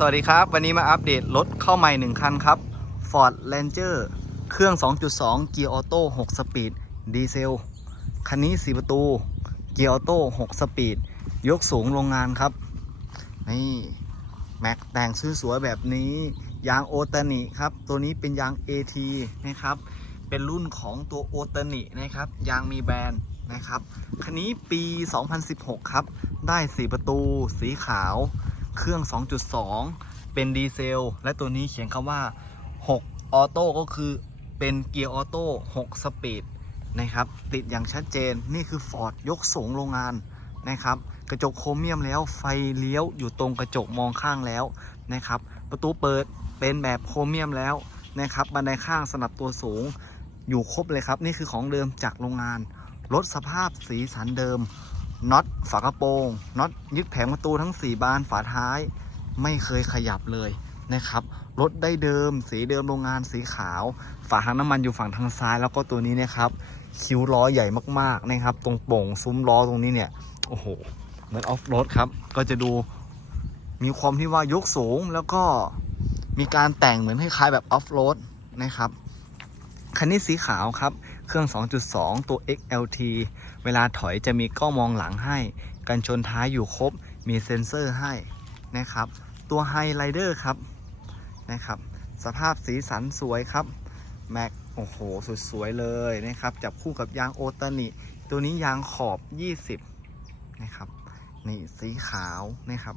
สวัสดีครับ วันนี้มาอัปเดตรถเข้าใหม่ 1 คันครับ Ford Ranger เครื่อง 2.2 เกียร์ออโต้6สปีดดีเซล คันนี้ 4 ประตู เกียร์ออโต้6สปีด ยกสูงโรงงานครับ นี่ แม็กแต่งสวยๆแบบนี้ ยางโอตานิครับ ตัวนี้เป็นยาง AT นะครับ เป็นรุ่นของตัวโอตานินะครับ ยางมีแบรนด์นะครับ คันนี้ปี 2016 ครับ ได้ 4 ประตู สีขาว เครื่อง 2.2 เป็นดีเซล และตัวนี้เขียนคำว่า 6 ออโต้ก็คือเป็นเกียร์ออโต้6สปีดนะครับ ติดอย่างชัดเจนนี่คือ Ford ยกสูงโรงงานนะครับ กระจกโครเมียมแล้วไฟเลี้ยวอยู่ตรงกระจกมองข้างแล้วนะครับ ประตูเปิดเป็นแบบโครเมียมแล้วนะครับ บันไดข้างสนับตัวสูงอยู่ครบเลยครับ นี่คือของเดิมจากโรงงานรถสภาพสีสันเดิม น็อตฝากระโปรงน็อตยึดแผงประตูทั้ง 4 บานฝาท้าย ไม่เคยขยับเลยนะครับรถได้เดิม สีเดิมโรงงานสีขาว ฝาถังน้ำมันอยู่ฝั่งทางซ้าย แล้วก็ตัวนี้นะครับคิ้วล้อใหญ่มากๆนะครับ ตรงโป่งซุ้มล้อตรงนี้เนี่ยโอ้โหเหมือนออฟโรดครับ ก็จะดูมีความที่ว่ายกสูงแล้วก็มีการแต่งเหมือนคล้ายๆแบบออฟโรดนะครับคันนี้สีขาวครับ เครื่อง 2.2 ตัว XLT เวลาถอยจะมีกล้องมองหลังให้ กันชนท้ายอยู่ครบ มีเซ็นเซอร์ให้นะครับ ตัวไฮไลเดอร์ครับนะครับ สภาพสีสันสวยครับแม็กโอ้โหสุดสวยเลยนะครับ จับคู่กับยางโอตานิ ตัวนี้ยางขอบ 20 นะครับ นี่สีขาวนะครับ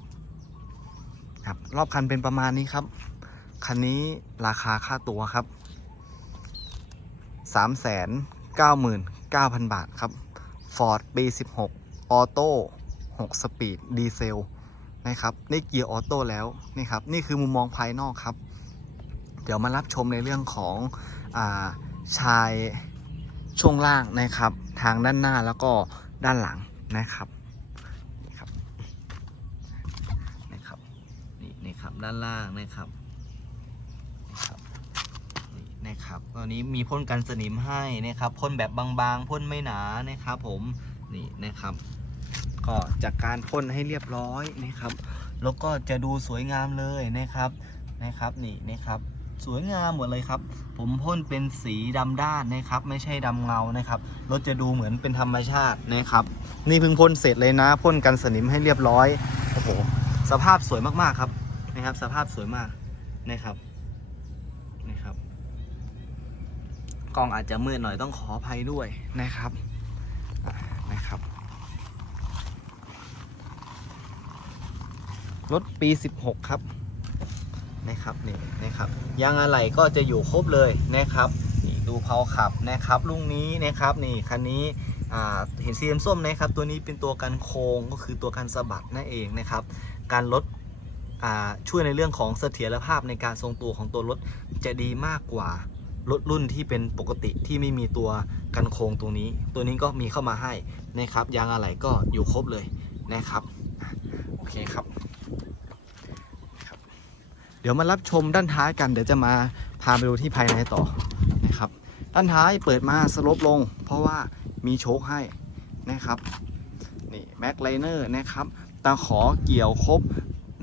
ครับ รอบคันเป็นประมาณนี้ครับ คันนี้ราคาค่าตัวครับ 399,000 บาทครับ Ford ปี16 ออโต้6สปีดดีเซลนะครับได้เกียร์ออโต้แล้วนี่ครับนี่คือมุมมองภายนอกครับ เดี๋ยวมารับชมในเรื่องของอาชายช่วงล่างนะครับ ทางด้านหน้าแล้วก็ด้านหลังนะครับนี่ครับนี่ครับนี่ครับด้านล่างนะครับ นะครับตัวนี้มีพ่นกันสนิมให้นะครับพ่นแบบบางๆพ่นไม่หนานะครับ ผมนี่นะครับ ก็จากการพ่นให้เรียบร้อยนะครับ แล้วก็จะดูสวยงามเลยนะครับนะครับนี่นะครับ สวยงามหมดเลยครับ ผมพ่นเป็นสีดำด้านนะครับ ไม่ใช่ดำเงานะครับรถจะดูเหมือนเป็นธรรมชาตินะครับ นี่เพิ่งพ่นเสร็จเลยนะพ่นกันสนิมให้เรียบร้อยโอ้โหสภาพสวยมากๆครับนะครับ สภาพสวยมากนะครับ กล้องอาจจะมืดหน่อยต้องขออภัยด้วยนะครับนะครับ รถปี 16 ครับนะครับนี่นะครับยางอะไหล่ก็จะอยู่ครบเลยนะครับนี่ดูเพาขับนะครับลุงนี้นะครับนี่คันนี้เห็นสีส้มนะครับ ตัวนี้เป็นตัวกันโค้งก็คือตัวกันสะบัดนั่นเองนะครับ การลดช่วยในเรื่องของเสถียรภาพในการทรงตัวของตัวรถจะดีมากกว่า รถรุ่นที่เป็นปกติที่ไม่มีตัวกันโค้งตรงนี้ ตัวนี้ก็มีเข้ามาให้นะครับ ยางอะไหล่ก็อยู่ครบเลยนะครับโอเคครับ เดี๋ยวมารับชมด้านท้ายกันเดี๋ยวจะมาพาไปดูที่ภายในต่อนะครับ ด้านท้ายเปิดมาสลบลง เพราะว่ามีโชคให้นะครับนี่แม็กไลเนอร์นะครับตาขอเกี่ยวครบ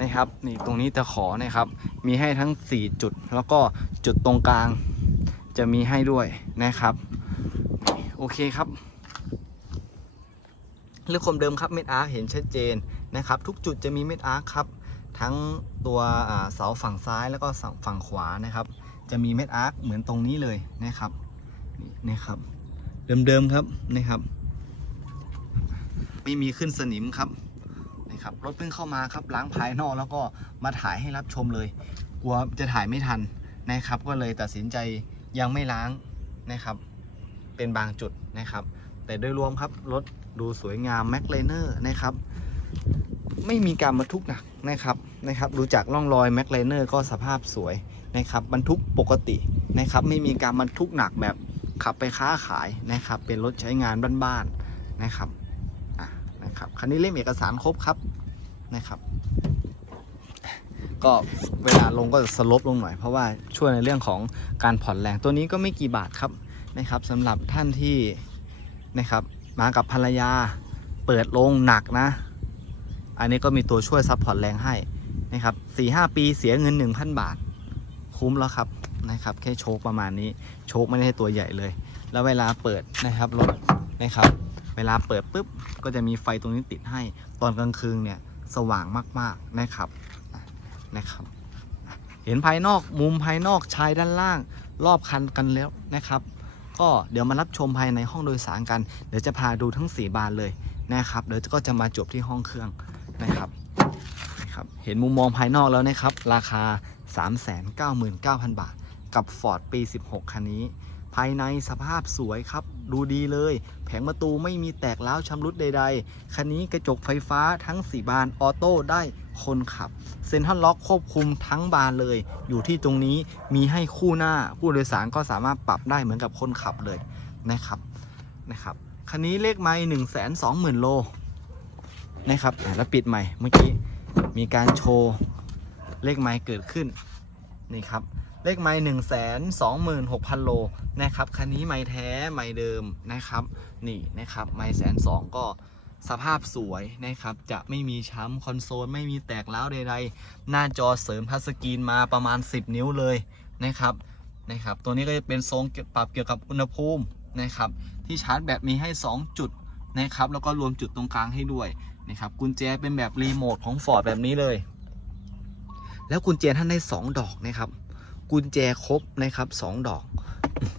นะครับนี่ตรงนี้ตาขอนะครับ มีให้ทั้ง 4 จุด แล้วก็จุดตรงกลาง จะมีให้ด้วยนะครับ โอเคครับเรื่องคมเดิมครับเม็ดอาร์เห็นชัดเจนนะครับ ทุกจุดจะมีเม็ดอาร์ครับ ทั้งตัวเสาฝั่งซ้ายแล้วก็ฝั่งขวานะครับ จะมีเม็ดอาร์เหมือนตรงนี้เลยนะครับนี่นะครับ เดิมๆครับนะครับ ไม่มีขึ้นสนิมครับนะครับรถเพิ่งเข้ามาครับล้างภายนอกแล้วก็มาถ่ายให้รับชมเลย กลัวจะถ่ายไม่ทันนะครับ ก็เลยตัดสินใจ ยังไม่ล้างนะครับ เป็นบางจุดนะครับ แต่โดยรวมครับรถดูสวยงามแม็กเลเนอร์นะครับ ไม่มีการบรรทุกหนักนะครับนะครับดูจากร่องรอยแม็กไลเนอร์ก็สภาพสวยนะครับบรรทุกปกตินะครับ ไม่มีการบรรทุกหนักแบบขับไปค้าขายนะครับ เป็นรถใช้งานบ้านๆนะครับอะนะครับคันนี้เล่มเอกสารครบครับนะครับ ก็เวลาลงก็จะสลบลงหน่อยเพราะว่าช่วยในเรื่องของการผ่อนแรงตัวนี้ก็ไม่กี่บาทครับนะครับสำหรับท่านที่นะครับมากับภรรยาเปิดลงหนักนะ อันนี้ก็มีตัวช่วยซับพอร์ตแรงให้นะครับสี่ห้าปีเสียเงิน 1,000 บาท คุ้มแล้วครับนะครับแค่โชคประมาณนี้โชคไม่ได้ตัวใหญ่เลย แล้วเวลาเปิดนะครับรถนะครับ เวลาเปิดปุ๊บก็จะมีไฟตรงนี้ติดให้ตอนกลางคืนเนี่ยสว่างมากๆนะครับ นะครับ เห็นภายนอกมุมภายนอกชายด้านล่าง รอบคันกันแล้วนะครับ ก็เดี๋ยวมารับชมภายในห้องโดยสารกัน เดี๋ยวจะพาดูทั้ง 4 บานเลยนะครับ เดี๋ยวก็จะมาจบที่ห้องเครื่องนะครับนะครับ เห็นมุมมองภายนอกแล้วนะครับ ราคา 399,000 บาท กับ Ford ปี 16 คันนี้ ภายในสภาพสวยครับ ดูดีเลย แผงประตูไม่มีแตกร้าวชำรุดใด ๆ คันนี้กระจกไฟฟ้าทั้ง 4 บานออโต้ได้คนขับ เซ็นทรัลล็อกควบคุมทั้งบานเลย อยู่ที่ตรงนี้มีให้คู่หน้าผู้โดยสารก็สามารถปรับได้เหมือนกับคนขับเลยนะครับนะครับคันนี้เลขไม้หนึ่งแสนสองหมื่นโลนะครับแล้วปิดใหม่เมื่อกี้มีการโชว์เลขไม้เกิดขึ้นนี่ครับ เลขไม้หนึ่งแสนสองหมื่นหกพันโลนะครับคันนี้ไม้แท้ไม้เดิมนะครับนี่นะครับไม้แสนสองก็สภาพสวยนะครับ จะไม่มีช้ำคอนโซลไม่มีแตกร้าวใดๆ หน้าจอเสริมทัชสกรีนมาประมาณ 10 นิ้วเลยนะครับนะครับ ตัวนี้ก็จะเป็นทรงปรับเกี่ยวกับอุณหภูมินะครับ ที่ชาร์จแบตมีให้ 2 จุดนะครับ แล้วก็รวมจุดตรงกลางให้ด้วยนะครับ กุญแจเป็นแบบรีโมทของ Ford แบบนี้เลย แล้วกุญแจท่านได้ 2 ดอกนะครับ กุญแจครบนะครับ2ดอก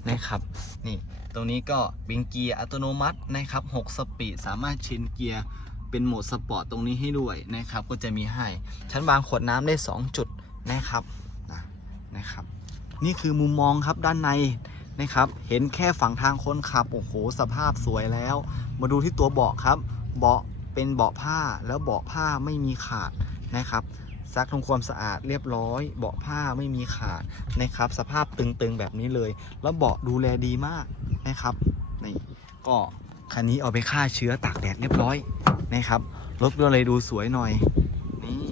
นะครับนี่ตรงนี้ก็เป็นเกียร์อัตโนมัตินะครับ6สปีดสามารถเชนเกียร์เป็นโหมดสปอร์ตตรงนี้ให้ด้วยนะครับ ก็จะมีให้ชั้นวางขวดน้ำได้ 2 จุดนะครับนะนะครับ นี่คือมุมมองครับด้านในนะครับ เห็นแค่ฝั่งทางคนขับโอ้โหสภาพสวยแล้ว มาดูที่ตัวเบาะครับ เบาะเป็นเบาะผ้าแล้วเบาะผ้าไม่มีขาดนะครับ ซักทำความสะอาดเรียบร้อย เบาะผ้าไม่มีขาดนะครับ สภาพตึงๆแบบนี้เลย แล้วเบาะดูแลดีมากนะครับนี่ก็คันนี้เอาไปฆ่าเชื้อตากแดดเรียบร้อยนะครับรถก็เลยดูสวยหน่อยนี่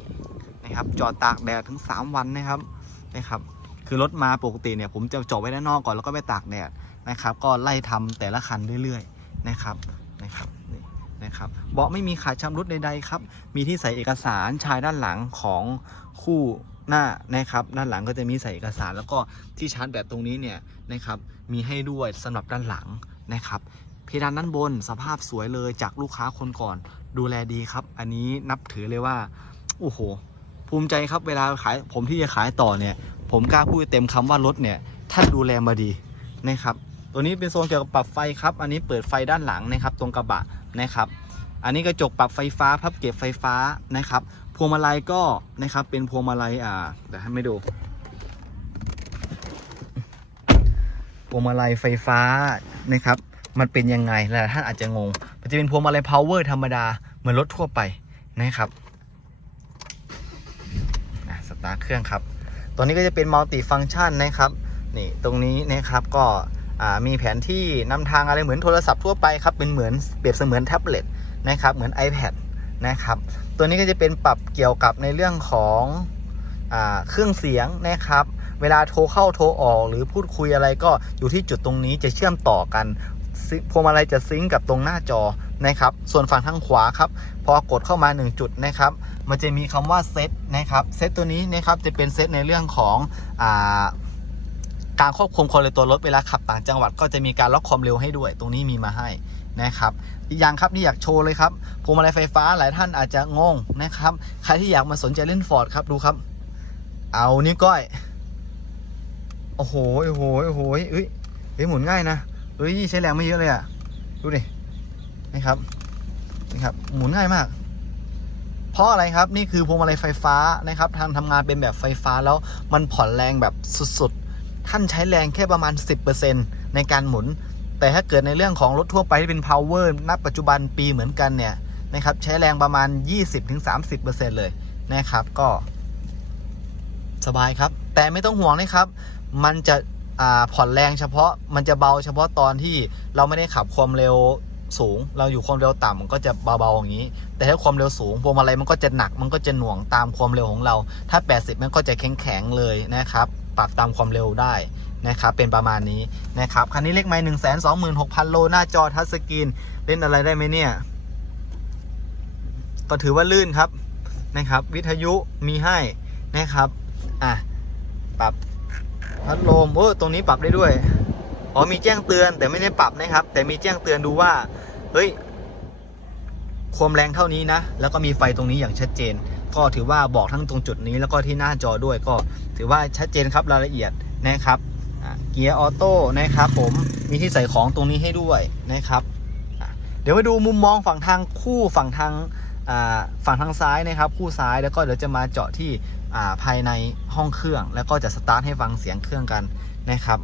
นะครับจอดตากแดดถึง 3 วันนะครับนะครับ คือรถมาปกติเนี่ยผมจะจอดไว้ด้านนอกก่อนแล้วก็ไปตากแดดนะครับ ก็ไล่ทำแต่ละคันเรื่อยๆนะครับนะครับ นะครับเบาะไม่มีขาดชำรุดใดๆครับ มีที่ใส่เอกสารชายด้านหลังของคู่หน้านะครับ ด้านหลังก็จะมีใส่เอกสาร แล้วก็ที่ชาร์จแบตตรงนี้เนี่ยนะครับมีให้ด้วยสำหรับด้านหลังนะครับ เพดานด้านบนสภาพสวยเลยจากลูกค้าคนก่อน ดูแลดีครับ อันนี้นับถือเลยว่าโอ้โหภูมิใจครับเวลาขายผมที่จะขายต่อเนี่ย ผมกล้าพูดเต็มคำว่ารถเนี่ยท่านดูแลมาดีนะครับ ตัวนี้เป็นโซนเกี่ยวกับปรับไฟครับ อันนี้เปิดไฟด้านหลังนะครับ ตรงกระบะ นะครับ อันนี้กระจกปรับไฟฟ้าพับเก็บไฟฟ้านะครับ พวงมาลัยก็นะครับเป็นพวงมาลัยอ่าเดี๋ยวให้ไม่ดู พวงมาลัยไฟฟ้านะครับ มันเป็นยังไงหลายท่านอาจจะงง มันจะเป็นพวงมาลัย power ธรรมดาเหมือนรถทั่วไปนะครับอะสตาร์ทเครื่องครับ ตัวนี้ก็จะเป็นมัลติฟัง c t ชันนะครับ นี่ตรงนี้นะครับก็ มีแผนที่นำทางอะไรเหมือนโทรศัพท์ทั่วไปครับเป็นเหมือนเปรียบเสมือนแท็บเล็ตนะครับเหมือน iPad นะครับตัวนี้ก็จะเป็นปรับเกี่ยวกับในเรื่องของอเครื่องเสียงนะครับ เวลาโทรเข้าโทรออก หรือพูดคุยอะไรก็อยู่ที่จุดตรงนี้จะเชื่อมต่อกันพวงมาลัยจะซิงกับตรงหน้าจอนะครับ ส่วนฝั่งทางขวาครับ พอกดเข้ามา 1 จุดนะครับ มันจะมีคำว่าเซตนะครับ เซตตัวนี้นะครับจะเป็นเซตในเรื่องของอา การควบคุมความเร็วตัวรถเวลาขับต่างจังหวัด ก็จะมีการล็อกความเร็วให้ด้วย ตรงนี้มีมาให้นะครับอีกอย่างครับนี่อยากโชว์เลยครับพวงมาลัยไฟฟ้าหลายท่านอาจจะงงนะครับใครที่อยากมาสนใจเล่นฟอร์ดครับดูครับ เอานิ้วก้อยโอ้โหโอ้โหโอ้โหเอ้ยเฮ้ยหมุนง่ายนะเฮ้ยใช้แรงไม่เยอะเลยอะดูดินี่ครับนี่ครับหมุนง่ายมาก เพราะอะไรครับนี่คือพวงมาลัยไฟฟ้านะครับทางทำงานเป็นแบบไฟฟ้าแล้วมันผ่อนแรงแบบสุดๆ ท่านใช้แรงแค่ประมาณ 10%ในการหมุน แต่ถ้าเกิดในเรื่องของรถทั่วไปที่เป็น power ณปัจจุบันปีเหมือนกันเนี่ยนะครับใช้แรงประมาณ 20-30%เลยนะครับก็สบายครับ แต่ไม่ต้องห่วงนะครับ มันจะอ่าผ่อนแรงเฉพาะมันจะเบาเฉพาะตอนที่เราไม่ได้ขับความเร็วสูง เราอยู่ความเร็วต่ำมันก็จะเบาๆอย่างนี้ แต่ถ้าความเร็วสูงพวงมาลัยมันก็จะหนักมันก็จะหน่วงตามความเร็วของเรา ถ้า 80 มันก็จะแข็งๆเลยนะครับ ปรับตามความเร็วได้นะครับเป็นประมาณนี้นะครับคันนี้เลขไม้หนึ่งแสนสองหมื่นหกพันโลหน้าจอทัชสกรีนเล่นอะไรได้ไหมเนี่ย ก็ถือว่าลื่นครับนะครับ วิทยุมีให้นะครับอะปรับพัดลมโอ้ตรงนี้ปรับได้ด้วยอ๋อมีแจ้งเตือนแต่ไม่ได้ปรับนะครับ แต่มีแจ้งเตือนดูว่าเฮ้ยความแรงเท่านี้นะ แล้วก็มีไฟตรงนี้อย่างชัดเจน ก็ถือว่าบอกทั้งตรงจุดนี้แล้วก็ที่หน้าจอด้วยก็ถือว่าชัดเจนครับรายละเอียดนะครับเกียร์ออโต้นะครับผมมีที่ใส่ของตรงนี้ให้ด้วยนะครับเดี๋ยวมาดูมุมมองฝั่งทางคู่ฝั่งทางฝั่งทางซ้ายนะครับ คู่ซ้ายแล้วก็เดี๋ยวจะมาเจาะที่ภายในห้องเครื่อง แล้วก็จะสตาร์ทให้ฟังเสียงเครื่องกันนะครับ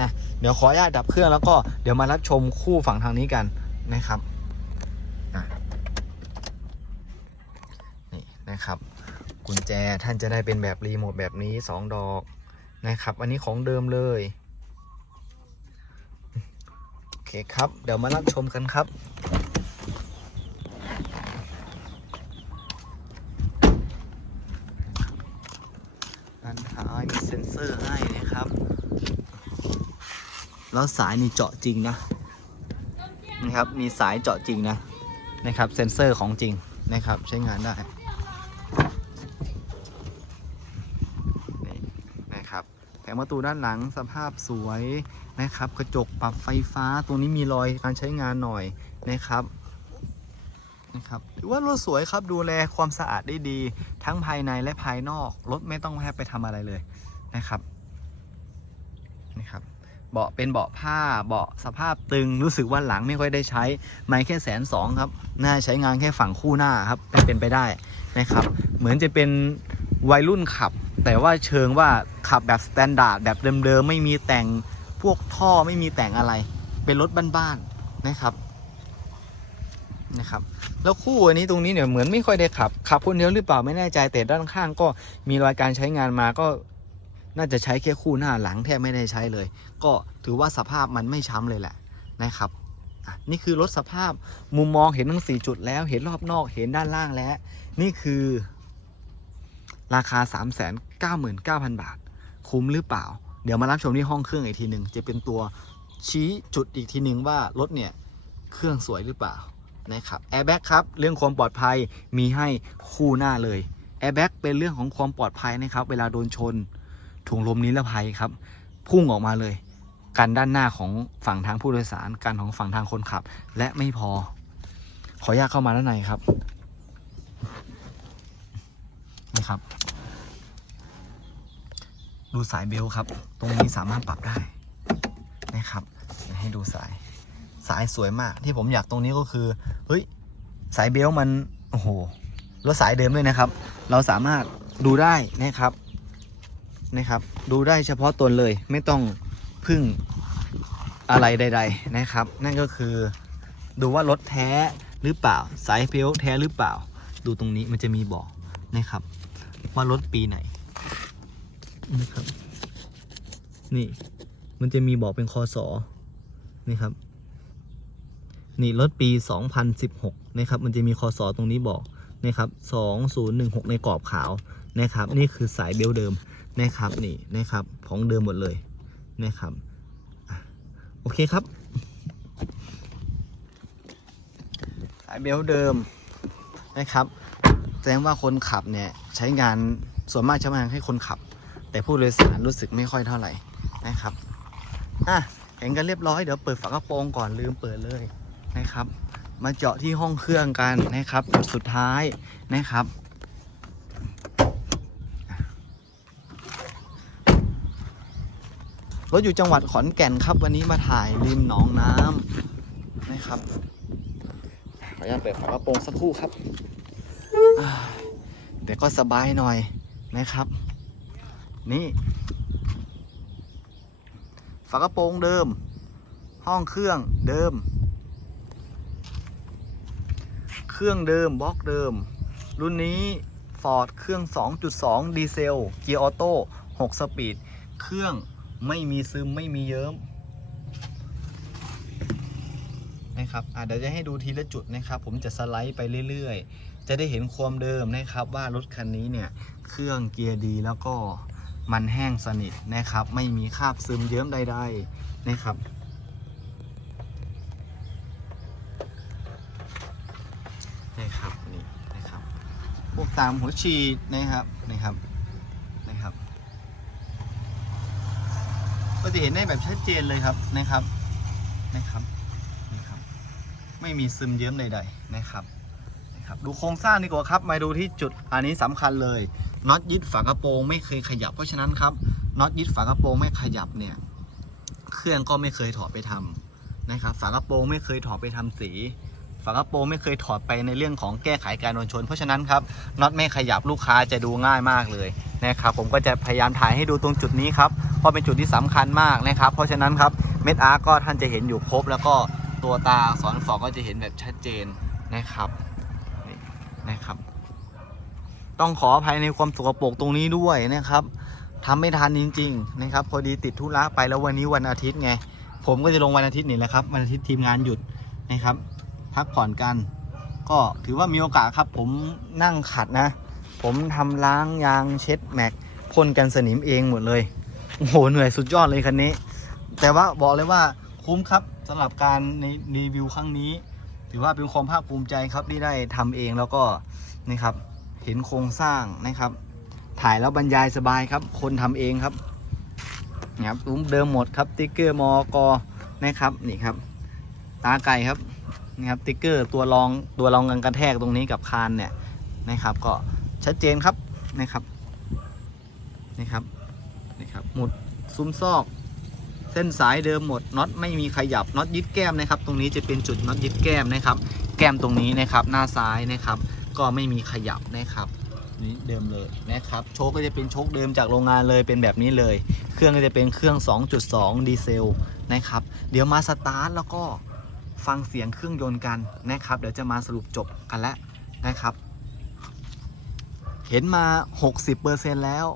อะเดี๋ยวขออนุญาตดับเครื่องแล้วก็เดี๋ยวมารับชมคู่ฝั่งทางนี้กันนะครับอะ นะครับกุญแจท่านจะได้เป็นแบบรีโมทแบบนี้ 2 ดอกนะครับ อันนี้ของเดิมเลยโอเคครับ เดี๋ยวมารับชมกันครับด้านท้ายมีเซ็นเซอร์ให้นะครับ แล้วสายนี่เจาะจริงนะนะครับมีสายเจาะจริงนะนะครับเซ็นเซอร์ของจริงนะครับใช้งานได้ งประตูด้านหลังสภาพสวยนะครับ กระจกปรับไฟฟ้าตรงนี้มีรอยการใช้งานหน่อยนะครับนะครับถือว่ารถสวยครับดูแลความสะอาดได้ดี ทั้งภายในและภายนอก รถไม่ต้องแทบไปทำอะไรเลยนะครับนะครับเบาะเป็นเบาะผ้าเบาะสภาพตึงรู้สึกว่าหลังไม่ค่อยได้ใช้ ไม่แค่แสนสองครับน่าใช้งานแค่ฝั่งคู่หน้าครับเป็นไปได้นะครับ เหมือนจะเป็นวัยรุ่นขับ แต่ว่าเชิงว่าขับแบบสแตนดาร์ดแบบเดิมๆไม่มีแต่งพวกท่อไม่มีแต่งอะไร เป็นรถบ้านๆนะครับนะครับ แล้วคู่อันนี้ตรงนี้เนี่ยเหมือนไม่ค่อยได้ขับ ขับคนเดียวหรือเปล่าไม่แน่ใจแต่ด้านข้างก็มีรอยการใช้งานมาก็น่าจะใช้แค่คู่หน้าหลังแทบไม่ได้ใช้เลย ก็ถือว่าสภาพมันไม่ช้ำเลยแหละนะครับนี่คือรถสภาพมุมมองเห็นทั้ง4จุดแล้ว เห็นรอบนอกเห็นด้านล่างแล้ว นี่คือราคา 99,000 บาท คุ้มหรือเปล่า เดี๋ยวมารับชมที่ห้องเครื่องอีกทีหนึ่งจะเป็นตัวชี้จุดอีกทีหนึ่งว่ารถเนี่ยเครื่องสวยหรือเปล่านะครับแอร์แบ็กครับเรื่องความปลอดภัยมีให้คู่หน้าเลยแอร์แบ็กเป็นเรื่องของความปลอดภัยนะครับ เวลาโดนชนถุงลมนิรภัยครับ พุ่งออกมาเลยกันด้านหน้าของฝั่งทางผู้โดยสารกันของฝั่งทางคนขับ และไม่พอ ขออนุญาตเข้ามาด้านในครับนะครับ ดูสายเบลต์ครับ ตรงนี้สามารถปรับได้นะครับ ให้ดูสาย สายสวยมาก ที่ผมอยากตรงนี้ก็คือ เฮ้ย สายเบลต์มัน โอ้โห แล้วสายเดิมด้วยนะครับ เราสามารถดูได้นะครับ นะครับ ดูได้เฉพาะตนเลย ไม่ต้องพึ่งอะไรใด ๆ นะครับ นั่นก็คือ ดูว่ารถแท้หรือเปล่า สายเบลต์แท้หรือเปล่า ดูตรงนี้มันจะมีบอกนะครับ ว่ารถปีไหน นะครับ นี่มันจะมีบอกเป็นคอสอนี่ครับ นี่รถปี 2016 นะครับ มันจะมีคอสอตรงนี้บอกนะครับ 2016 ในกรอบขาวนะครับ นี่คือสายเบลต์เดิมนะครับนี่นะครับของเดิมหมดเลยนะครับโอเคครับ สายเบลต์เดิมนะครับแสดงว่าคนขับเนี่ยใช้งานส่วนมากใช้งานให้คนขับ แต่ผู้โดยสารรู้สึกไม่ค่อยเท่าไหร่นะครับอะเห็นกันเรียบร้อยเดี๋ยวเปิดฝากระโปรงก่อนลืมเปิดเลยนะครับ มาเจาะที่ห้องเครื่องกันนะครับจุดสุดท้ายนะครับรถอยู่จังหวัดขอนแก่นครับ วันนี้มาถ่ายริมหนองน้ำนะครับขออนุญาตเปิดฝากระโปรงสักครู่ครับ แต่ก็สบายหน่อยนะครับ นี่ฝากระโปรงเดิม ห้องเครื่องเดิม เครื่องเดิมบล็อกเดิม รุ่นนี้ Ford เครื่อง 2.2 ดีเซล เกียร์ออโต้6สปีด เครื่องไม่มีซึมไม่มีเยิ้มนะครับเดี๋ยวจะให้ดูทีละจุดนะครับ ผมจะสไลด์ไปเรื่อย ๆ จะได้เห็นความเดิมนะครับว่ารถคันนี้เนี่ย เครื่องเกียร์ดีแล้วก็ มันแห้งสนิทนะครับ ไม่มีคราบซึมเยิ้มใดๆนะครับนี่ครับนี่นะครับ พวกตามหัวฉีดนะครับนะครับนะครับ ก็จะเห็นได้แบบชัดเจนเลยครับนะครับนะครับนะครับ ไม่มีซึมเยิ้มใดๆนะครับนะครับ ดูโครงสร้างดีกว่าครับ มาดูที่จุดอันนี้สำคัญเลย น็อตยึดฝากระโปรงไม่เคยขยับเพราะฉะนั้นครับน็อตยึดฝากระโปรงไม่ขยับเนี่ย เครื่องก็ไม่เคยถอดไปทำนะครับ ฝากระโปรงไม่เคยถอดไปทำสี ฝากระโปรงไม่เคยถอดไปในเรื่องของแก้ไขการโดนชน เพราะฉะนั้นครับน็อตไม่ขยับลูกค้าจะดูง่ายมากเลยนะครับผมก็จะพยายามถ่ายให้ดูตรงจุดนี้ครับเพราะเป็นจุดที่สำคัญมากนะครับ เพราะฉะนั้นครับเม็ดอาร์ก็ท่านจะเห็นอยู่ครบ แล้วก็ตัวตาสอนฝอก็จะเห็นแบบชัดเจนนะครับนะครับ ต้องขออภัยในความสกปรกตรงนี้ด้วยนะครับทำไม่ทันจริง ๆ นะครับ พอดีติดธุระไปแล้ววันนี้วันอาทิตย์ไง ผมก็จะลงวันอาทิตย์นี่แหละครับ วันอาทิตย์ทีมงานหยุดนะครับ พักผ่อนกัน ก็ถือว่ามีโอกาสครับ ผมนั่งขัดนะ ผมทำล้างยางเช็ดแม็กพ่นกันสนิมเองหมดเลยโอ้โหเหนื่อยสุดยอดเลยคันนี้ แต่ว่าบอกเลยว่าคุ้มครับสำหรับการในรีวิวครั้งนี้ ถือว่าเป็นความภาคภูมิใจครับที่ได้ทำเองแล้วก็นี่ครับ เห็นโครงสร้างนะครับ ถ่ายแล้วบรรยายสบายครับ คนทำเองครับนะครับรูมเดิมหมดครับติ๊กเกอร์มอกอนะครับนี่ครับ ตาไก่ครับนี่ครับติ๊กเกอร์ตัวรองตัวรองกันกระแทกตรงนี้กับคานเนี่ยนะครับ ก็ชัดเจนครับนะครับนี่ครับนี่ครับหมุดซุ้มซอก เส้นสายเดิมหมดน็อตไม่มีขยับน็อตยึดแก้มนะครับ ตรงนี้จะเป็นจุดน็อตยึดแก้มนะครับ แก้มตรงนี้นะครับ หน้าซ้ายนะครับ ก็ไม่มีขยับนะครับนี่เดิมเลยนะครับโชคก็จะเป็นโชคเดิมจากโรงงานเลยเป็นแบบนี้เลย เครื่องก็จะเป็นเครื่อง 2.2 ดีเซลนะครับ เดี๋ยวมาสตาร์ทแล้วก็ฟังเสียงเครื่องยนต์กันนะครับ เดี๋ยวจะมาสรุปจบกันแล้วนะครับ เห็นมา 60%แล้ว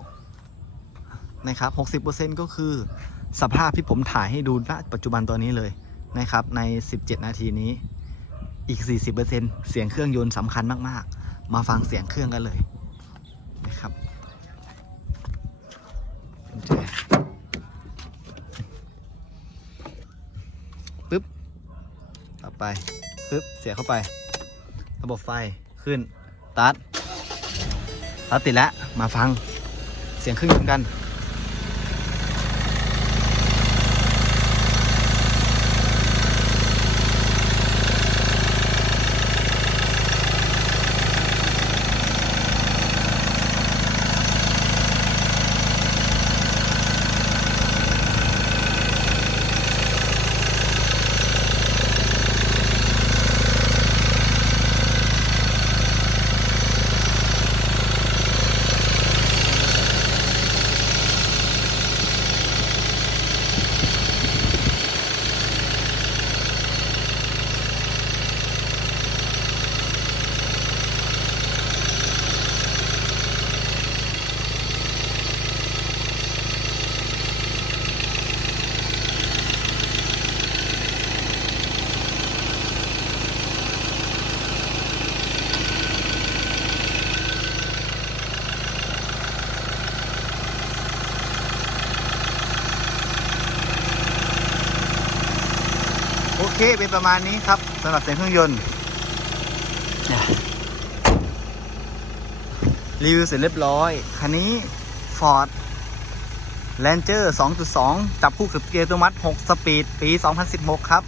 นะครับ 60%ก็คือสภาพที่ผมถ่ายให้ดูณปัจจุบันตัวนี้เลยนะครับใน 17 นาทีนี้ อีก 40%เสียงเครื่องยนต์สำคัญมากๆ มาฟังเสียงเครื่องกันเลยนะครับปึ๊บต่อไปปึ๊บเสียเข้าไป ระบบไฟขึ้นตัดตัดติดแล้วมาฟังเสียงเครื่องยนต์กัน เคเป็นประมาณนี้ครับสำหรับเสียงเครื่องยนต์รีวิวเสร็จเรียบร้อย คันนี้ Ford Ranger 2.2 จับคู่กับเกียร์อัตโนมัติ 6 สปีด ปี 2016 ครับ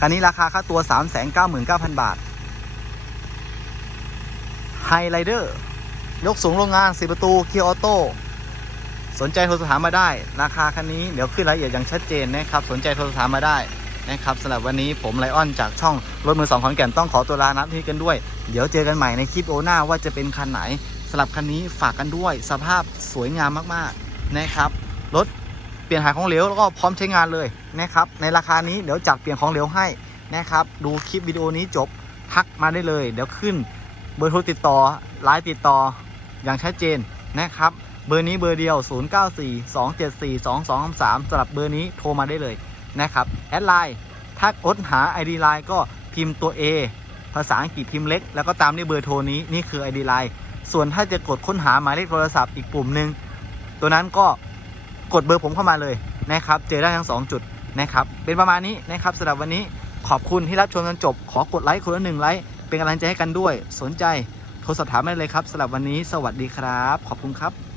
คันนี้ราคาค่าตัว 399,000 บาท Highrider ยกสูงโรงงาน 4 ประตู เกียร์ออโต้ สนใจโทรสอบถามมาได้ ราคาคันนี้เดี๋ยวขึ้นรายละเอียดอย่างชัดเจนนะครับ สนใจโทรสอบถามมาได้ นะครับสำหรับวันนี้ผมไลออนจากช่องรถมือสองขอนแก่นต้องขอตัวลานับที่กันด้วย เดี๋ยวเจอกันใหม่ในคลิปโอหน้าว่าจะเป็นคันไหนสำหรับคันนี้ฝากกันด้วย สภาพสวยงามมากๆนะครับรถเปลี่ยนถ่ายของเหลวแล้วก็พร้อมใช้งานเลยนะครับในราคานี้เดี๋ยวจัดเปลี่ยนของเหลวให้นะครับดูคลิปวิดีโอนี้จบทักมาได้เลย เดี๋ยวขึ้นเบอร์โทรติดต่อไลน์ติดต่ออย่างชัดเจนนะครับ เบอร์นี้เบอร์เดียว 0942742233สำหรับเบอร์นี้โทรมาได้เลย นะครับแอดไลน์ถ้าค้นหา ID Line ก็พิมพ์ตัว A ภาษาอังกฤษพิมพ์เล็ก แล้วก็ตามด้วยเบอร์โทรนี้นี่คือ ID Line ส่วนถ้าจะกดค้นหาหมายเลขโทรศัพท์อีกปุ่มหนึ่งตัวนั้นก็กดเบอร์ผมเข้ามาเลยนะครับเจอได้ทั้ง 2 จุดนะครับเป็นประมาณนี้นะครับสำหรับวันนี้ขอบคุณที่รับชมจนจบ ขอกดไลค์คนละหนึ่งไลค์เป็นกำลังใจให้กันด้วย สนใจโทรสอบถามได้เลยครับสำหรับวันนี้ สวัสดีครับ ขอบคุณครับ